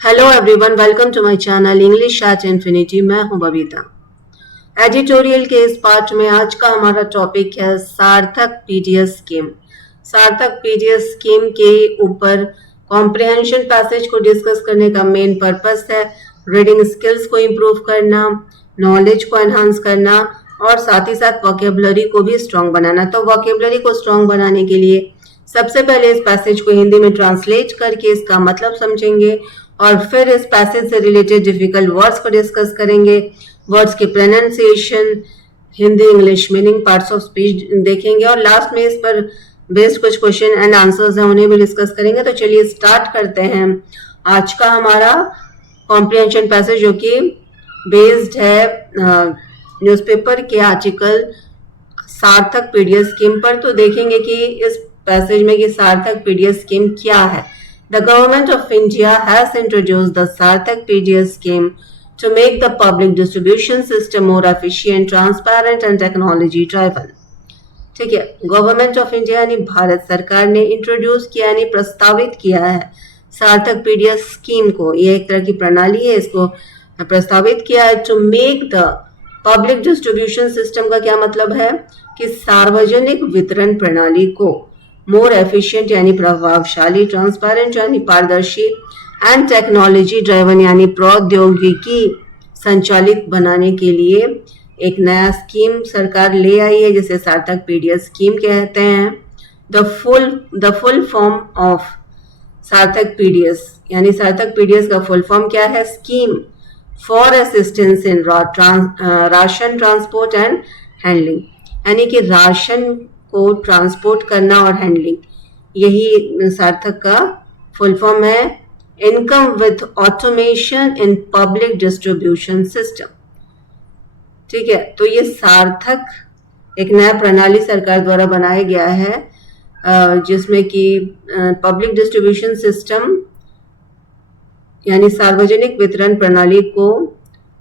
Hello everyone, welcome to my channel English at infinity. मैं हूं Babita. Editorial के इस पार्ट में आज का हमारा टॉपिक है Sarthak PDS scheme. Sarthak PDS scheme के ऊपर कॉम्प्रिहेंशन पैसेज को डिस्कस करने का मेन पर्पस है रीडिंग स्किल्स को इम्प्रूव करना, नॉलेज को एनहांस करना और साथ ही साथ वोकेबलरी को भी स्ट्रॉन्ग बनाना। तो वोकेबलरी को स्ट्रॉन्ग बनाने के लिए सबसे पहले इस पैसेज को हिंदी में ट्रांसलेट करके इसका मतलब समझेंगे और फिर इस पैसेज से रिलेटेड डिफिकल्ट वर्ड्स को डिस्कस करेंगे, वर्ड्स के pronunciation, Hindi English meaning, parts of speech देखेंगे और लास्ट में इस पर बेस्ड कुछ क्वेश्चन एंड आंसर्स हैं उन्हें भी डिस्कस करेंगे। तो चलिए स्टार्ट करते हैं आज का हमारा कॉम्प्रिहेंशन पैसेज, जो कि बेस्ड है न्यूज़पेपर के आर्टिकल सार्थक पीडीएस स्कीम पर। तो देखेंगे कि इस पैसेज में कि सार्थक पीडीएस स्कीम क्या है। The government of India has introduced the Sarthak PDS scheme to make the public distribution system more efficient, transparent and technology driven. ठीक है, गवर्नमेंट ऑफ इंडिया यानी भारत सरकार ने इंट्रोड्यूस किया यानी प्रस्तावित किया है सार्थक पीडीएस स्कीम को। ये एक तरह की प्रणाली है, इसको प्रस्तावित किया है to make the public distribution system. का क्या मतलब है कि सार्वजनिक वितरण प्रणाली को मोर एफिशिएंट यानी प्रभावशाली, ट्रांसपेरेंट यानी पारदर्शी एंड टेक्नोलॉजी ड्राइवन यानी प्रौद्योगिकी संचालित बनाने के लिए एक नया स्कीम सरकार ले आई है जिसे सार्थक पीडीएस स्कीम कहते हैं। The full form of Sarthak PDS यानी सार्थक पीडीएस का फुल फॉर्म क्या है? Scheme for assistance in ration transport and handling, यानी कि राशन को ट्रांसपोर्ट करना और हैंडलिंग, यही सार्थक का फुल फॉर्म है। Income with automation in public distribution system. ठीक है, तो ये सार्थक एक नया प्रणाली सरकार द्वारा बनाया गया है जिसमें कि पब्लिक डिस्ट्रीब्यूशन सिस्टम यानी सार्वजनिक वितरण प्रणाली को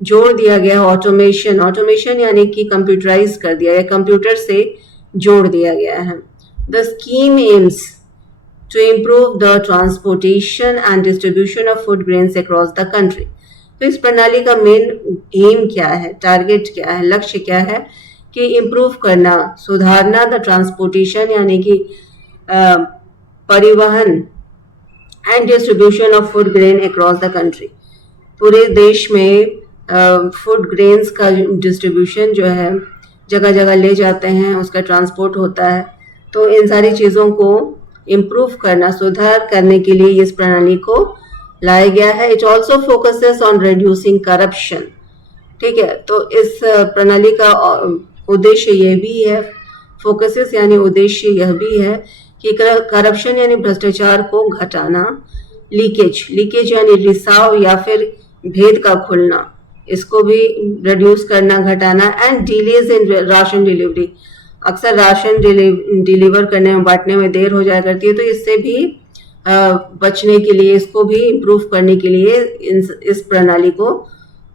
जोड़ दिया गया। ऑटोमेशन यानी कि कंप्यूटराइज कर दिया गया, कंप्यूटर से जोड़ दिया गया है। The scheme aims to improve the transportation and distribution of food grains across the country. तो इस प्रणाली का मेन एम क्या है, टारगेट क्या है, लक्ष्य क्या है कि इम्प्रूव करना, सुधारना द ट्रांसपोर्टेशन यानी कि परिवहन and distribution of food grain across the country. पूरे देश में फूड ग्रेन्स का डिस्ट्रीब्यूशन जो है जगह जगह ले जाते हैं, उसका ट्रांसपोर्ट होता है। तो इन सारी चीज़ों को इम्प्रूव करना, सुधार करने के लिए इस प्रणाली को लाया गया है। It also focuses on reducing corruption. ठीक है, तो इस प्रणाली का उद्देश्य यह भी है, फोकसेस यानी उद्देश्य यह भी है कि करप्शन यानी भ्रष्टाचार को घटाना, लीकेज यानी रिसाव या फिर भेद का खुलना, इसको भी रिड्यूस करना, घटाना। And delays in ration delivery, अक्सर राशन डिलीवर करने में, बांटने में देर हो जाया करती है, तो इससे भी बचने के लिए, इसको भी इम्प्रूव करने के लिए इस प्रणाली को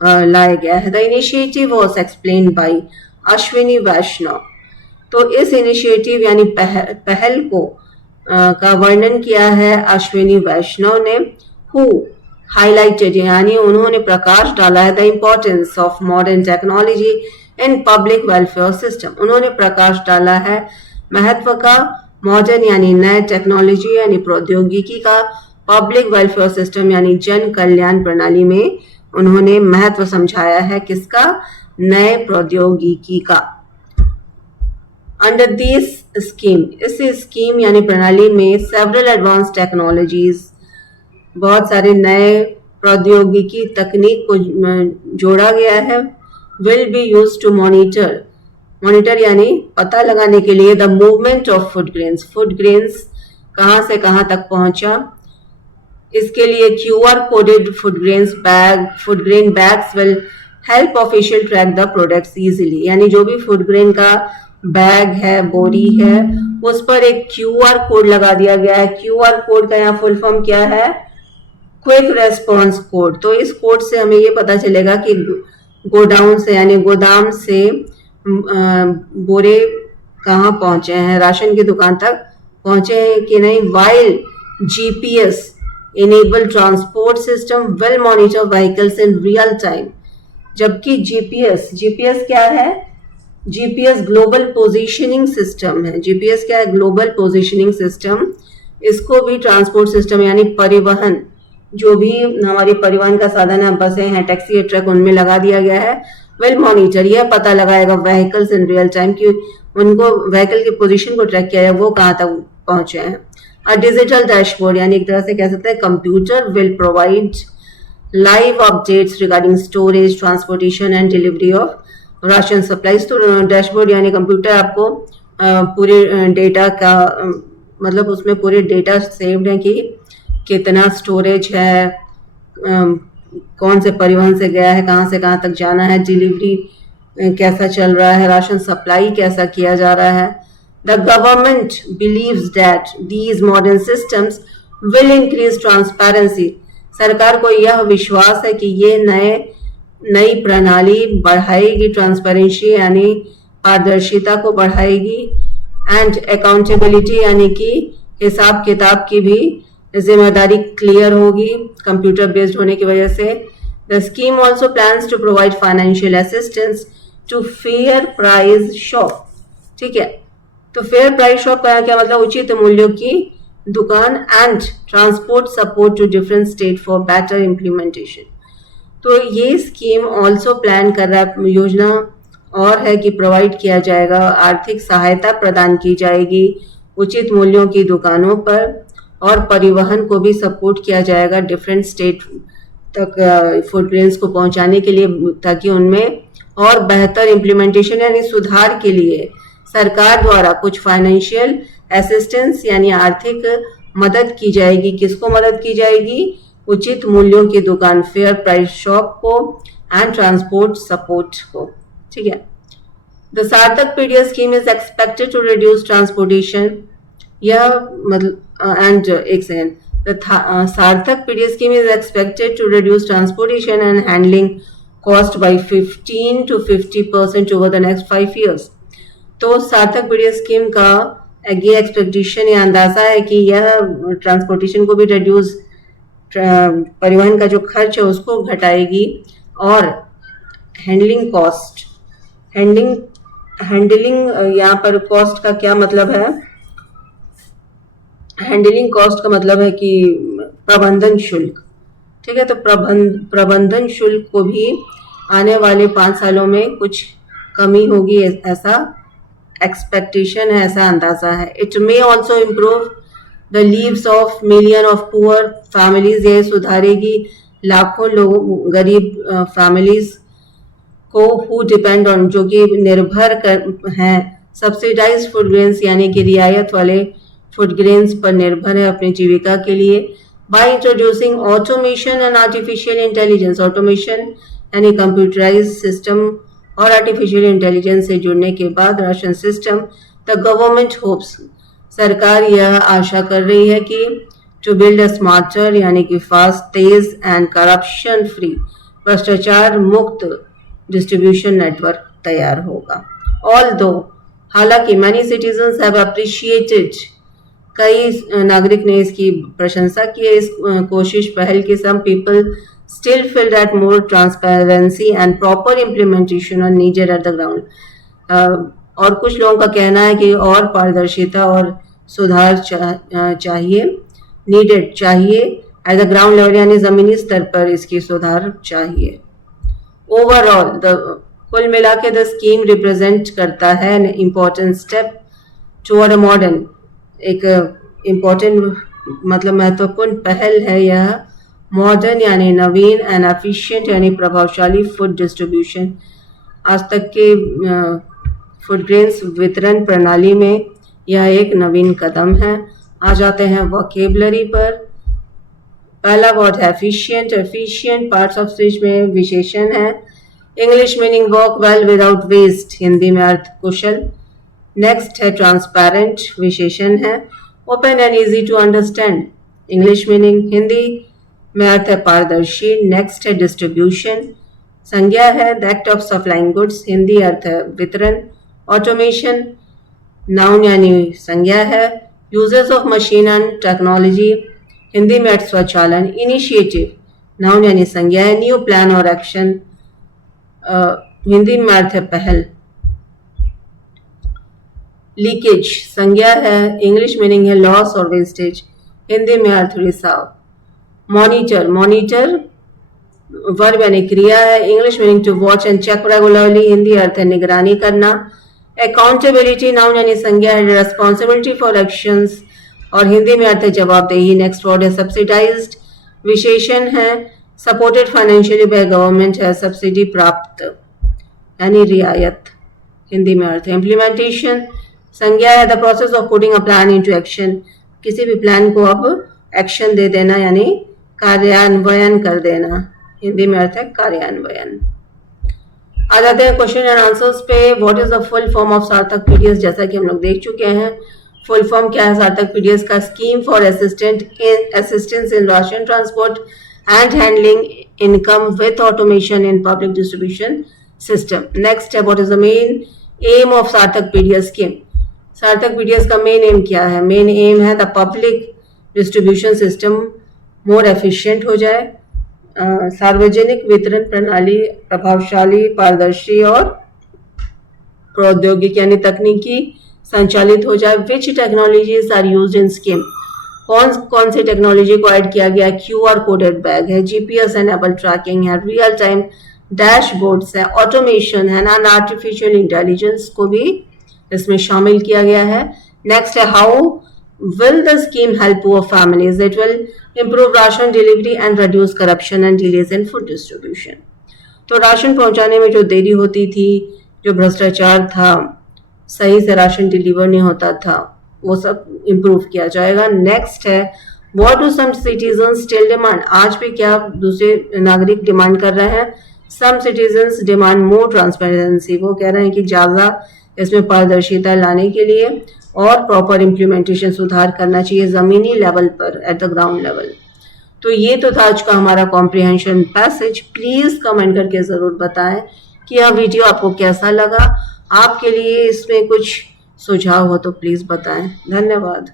लाया गया है। The initiative was explained by Ashwini Vaishnaw. तो इस इनिशिएटिव यानी पहल को का वर्णन किया है अश्विनी वैष्णव ने। हु हाईलाइटेड यानी उन्होंने प्रकाश डाला है the importance of modern technology in public welfare system. उन्होंने प्रकाश डाला है महत्व का मॉडर्न यानी नए टेक्नोलॉजी यानी प्रौद्योगिकी का पब्लिक वेलफेयर सिस्टम यानी जन कल्याण प्रणाली में उन्होंने महत्व समझाया है। किसका? नए प्रौद्योगिकी का। अंडर दिस स्कीम, इस स्कीम यानी प्रणाली में सेवरल एडवांस टेक्नोलॉजीज, बहुत सारे नए प्रौद्योगिकी तकनीक को जोड़ा गया है। Will be use to monitor यानी पता लगाने के लिए the movement of food grains कहाँ से कहाँ तक पहुंचा। इसके लिए QR coded food grain bags will help official track the products easily, यानी जो भी फूड ग्रेन का बैग है, बोरी है, उस पर एक QR कोड लगा दिया गया है। QR कोड का यहाँ फुल फॉर्म क्या है? Quick response code. तो इस कोड से हमें ये पता चलेगा कि गोडाउन से यानी गोदाम से बोरे कहाँ पहुंचे हैं, राशन की दुकान तक पहुंचे हैं कि नहीं। While GPS enable transport system will monitor vehicles in real time. जबकि जीपीएस क्या है? जीपीएस ग्लोबल पोजीशनिंग सिस्टम है. जीपीएस क्या है? Global positioning system. इसको भी ट्रांसपोर्ट सिस्टम यानी परिवहन, जो भी हमारी परिवहन का साधन है, बसें हैं, टैक्सी है, ट्रक, उनमें लगा दिया गया है. विल मॉनिटर, यह पता लगाएगा व्हीकल्स इन रियल टाइम कि उनको व्हीकल की पोजीशन को ट्रैक किया है, वो कहाँ तक पहुंचे हैं. अ डिजिटल डैशबोर्ड यानी एक तरह से कह सकते हैं computer will provide live updates regarding storage, transportation and delivery of ration supplies. तो डैशबोर्ड यानी कंप्यूटर आपको पूरे डेटा का मतलब उसमें पूरे डेटा सेव्ड है कि कितना स्टोरेज है, कौन से परिवहन से गया है, कहाँ से कहाँ तक जाना है, डिलीवरी कैसा चल रहा है, राशन सप्लाई कैसा किया जा रहा है. The government believes that these modern systems will increase transparency. सरकार को यह विश्वास है कि ये नई प्रणाली बढ़ाएगी ट्रांसपेरेंसी यानी पारदर्शिता को बढ़ाएगी, एंड अकाउंटेबिलिटी यानी कि हिसाब किताब की भी जिम्मेदारी क्लियर होगी कंप्यूटर बेस्ड होने की वजह से. The scheme also plans to provide financial assistance to fair price shop. ठीक है, तो फेयर प्राइस शॉप का क्या मतलब? उचित मूल्यों की दुकान and transport support to different state for better implementation. तो ये स्कीम ऑल्सो प्लान कर रहा है, योजना और है कि प्रोवाइड किया जाएगा, आर्थिक सहायता प्रदान की जाएगी उचित मूल्यों की दुकानों पर, और परिवहन को भी सपोर्ट किया जाएगा डिफरेंट स्टेट तक फूड ग्रेन्स को पहुंचाने के लिए, ताकि उनमें और बेहतर इम्प्लीमेंटेशन यानी सुधार के लिए सरकार द्वारा कुछ फाइनेंशियल असिस्टेंस यानी आर्थिक मदद की जाएगी. किसको मदद की जाएगी? उचित मूल्यों की दुकान, फेयर प्राइस शॉप को, एंड ट्रांसपोर्ट सपोर्ट को. ठीक है. The Sarthak PDS scheme is expected to reduce transportation. यह मतलब एंड एक second, the Sarthak PDS scheme is expected to reduce transportation and handling cost by 15 to 50% over the next 5 years. तो सार्थक PDS scheme का ये एक्सपेक्टेशन या अंदाजा है कि यह ट्रांसपोर्टेशन को भी रिड्यूस, परिवहन का जो खर्च है उसको घटाएगी, और हैंडलिंग कॉस्ट, हैंडलिंग यहाँ पर कॉस्ट का क्या मतलब है? हैंडलिंग कॉस्ट का मतलब है कि प्रबंधन शुल्क. ठीक है, तो प्रबंधन शुल्क को भी आने वाले 5 सालों में कुछ कमी होगी, ऐसा एक्सपेक्टेशन है, ऐसा अंदाजा है. It may also improve the leaves of million of poor families. ये सुधारेगी लाखों लोग गरीब फैमिलीज को, हु डिपेंड ऑन, जो कि निर्भर हैं सब्सिडाइज फूड ग्रेन्स यानी कि रियायत वाले फूड ग्रेन्स पर निर्भर है अपनी जीविका के लिए. By introducing automation and artificial intelligence. Automation यानी कंप्यूटराइज सिस्टम और आर्टिफिशियल इंटेलिजेंस से जुड़ने के बाद ration system, the government hopes, सरकार यह आशा कर रही है कि टू बिल्ड अ स्मार्टर यानी कि fast, Tej and corruption free, भ्रष्टाचार मुक्त डिस्ट्रीब्यूशन नेटवर्क तैयार होगा. ऑल्दो, हालांकि मैनी सिटीजन्स हैव अप्रिशिएटेड, कई नागरिक ने इसकी प्रशंसा की है इस कोशिश पहल की. Some people still feel that more transparency and proper implementation are needed at the ground. और कुछ लोगों का कहना है कि और पारदर्शिता और सुधार चाहिए, needed चाहिए at the ground level यानी जमीनी स्तर पर इसकी सुधार चाहिए. Overall, कुल मिला के the scheme represent करता है an important step toward a modern, एक important मतलब महत्वपूर्ण पहल है यह, मॉडर्न यानी नवीन, एंड एफिशिएंट यानी प्रभावशाली फूड डिस्ट्रीब्यूशन. आज तक के फूड ग्रेन्स वितरण प्रणाली में यह एक नवीन कदम है. आ जाते हैं वोकेबलरी पर. पहला वर्ड है efficient. Efficient parts of speech में विशेषण है. English meaning work well without waste, Hindi में अर्थ कुशल. नेक्स्ट है ट्रांसपेरेंट, विशेषण है. Open and easy to understand, English meaning. Hindi में अर्थ है पारदर्शी. नेक्स्ट है डिस्ट्रीब्यूशन, संज्ञा है the act of supplying goods, Hindi अर्थ है वितरण. ऑटोमेशन नाउन यानी संज्ञा है. Uses of machine and technology, Hindi में अर्थ स्वचालन। इनिशिएटिव नाउन यानी संज्ञा है। न्यू प्लान और एक्शन हिंदी में अर्थ है पहल। लीकेज संज्ञा है, इंग्लिश मीनिंग है लॉस और वेस्टेज, हिंदी में अर्थ रिसाव। मॉनिटर, मॉनिटर वर्ब यानी क्रिया है, English meaning to watch and check regularly, Hindi अर्थ है निगरानी करना। अकाउंटेबिलिटी नाउन यानी संज्ञा है, रेस्पॉन्सिबिलिटी फॉर एक्शंस और हिंदी में अर्थ है जवाबदेही। नेक्स्ट वर्ड है सब्सिडाइज्ड, विशेषण है, सपोर्टेड फाइनेंशियली बाय गवर्नमेंट है, सब्सिडी प्राप्त यानी रियायत, हिंदी में अर्थ है। इम्प्लीमेंटेशन संज्ञा है, the process of putting a plan into action, किसी भी प्लान को अब एक्शन दे देना यानी कार्यान्वयन कर देना, हिंदी में अर्थ है कार्यान्वयन। आ जाते हैं क्वेश्चन एंड आंसर्स पे। What is the full form of Sarthak PDS, जैसा कि हम लोग देख चुके हैं। फुल फॉर्म क्या है सार्थक पीडीएस का? Scheme for assistance in ration transport and handling income with automation in public distribution system. Next है what is the main aim of Sarthak PDS scheme. Sarthak PDS का मेन एम क्या है? मेन एम है the public distribution system more efficient हो जाए, सार्वजनिक वितरण प्रणाली प्रभावशाली, पारदर्शी और प्रौद्योगिक यानी तकनीकी संचालित हो जाए। Which technologies are used in scheme, कौन कौन सी टेक्नोलॉजी को ऐड किया गया? क्यूआर कोडेड बैग है, जीपीएस एनेबल ट्रैकिंग है, रियल टाइम डैशबोर्ड्स है, ऑटोमेशन है ना, आर्टिफिशियल इंटेलिजेंस को भी इसमें शामिल किया गया है। नेक्स्ट है how will the scheme help poor families? It will improve ration delivery and reduce corruption and delays in food distribution. तो राशन पहुंचाने में जो देरी होती थी, जो भ्रष्टाचार था, सही से राशन डिलीवर नहीं होता था, वो सब इम्प्रूव किया जाएगा। नेक्स्ट है what do some citizens still demand? आज भी क्या दूसरे नागरिक डिमांड कर रहे हैं? Some citizens demand more transparency. वो कह रहे हैं कि ज्यादा इसमें पारदर्शिता लाने के लिए और प्रॉपर इम्प्लीमेंटेशन सुधार करना चाहिए जमीनी लेवल पर, एट द ग्राउंड लेवल। तो ये तो था आज का हमारा कॉम्प्रिहेंशन पैसेज। प्लीज कमेंट करके जरूर बताएं कि यह वीडियो आपको कैसा लगा। आपके लिए इसमें कुछ सुझाव हो तो प्लीज बताएं। धन्यवाद।